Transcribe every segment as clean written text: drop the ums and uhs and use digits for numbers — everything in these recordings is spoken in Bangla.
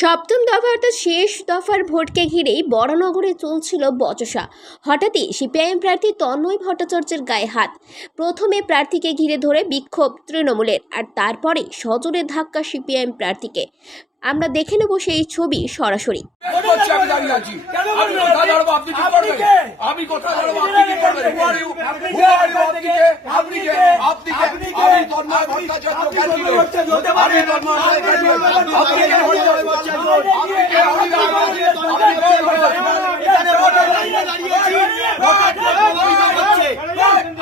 সপ্তম দফা অর্থাৎ শেষ দফার ভোটকে ঘিরেই বরানগরে চলছিল বচসা। হঠাৎই সিপিআইএম প্রার্থী তন্ময় ভট্টাচার্যের গায়ে হাত। প্রথমে প্রার্থীকে ঘিরে ধরে বিক্ষোভ তৃণমূলের, আর তারপরে সজোরে ধাক্কা সিপিআইএম প্রার্থীকে। আমরা দেখে নেব সেই ছবি সরাসরি।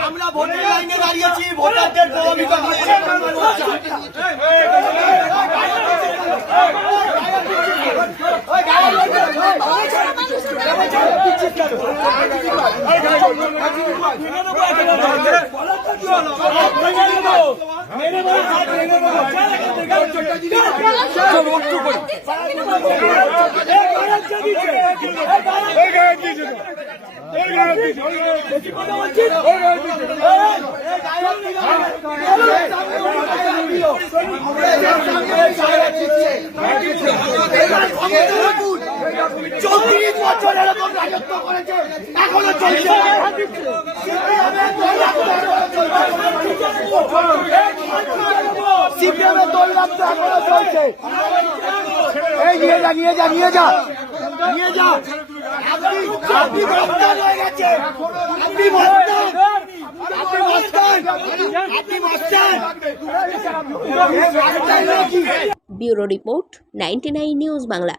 আমরা ভোটের লাইনে দাঁড়িয়েছি, ভোটারদের প্রভাবিত করছে। এখনো চলছে। সিপিএমের দৌরাত্ম এখনো চলছে। এই নিয়ে যা নিয়ে যা নিয়ে যা নিয়ে যা। আপনি গ্রেফতার হয়ে গেছে। আপনি মাস্টার, আপনি মাস্টার, আপনি master. Bureau report 99 news Bangla.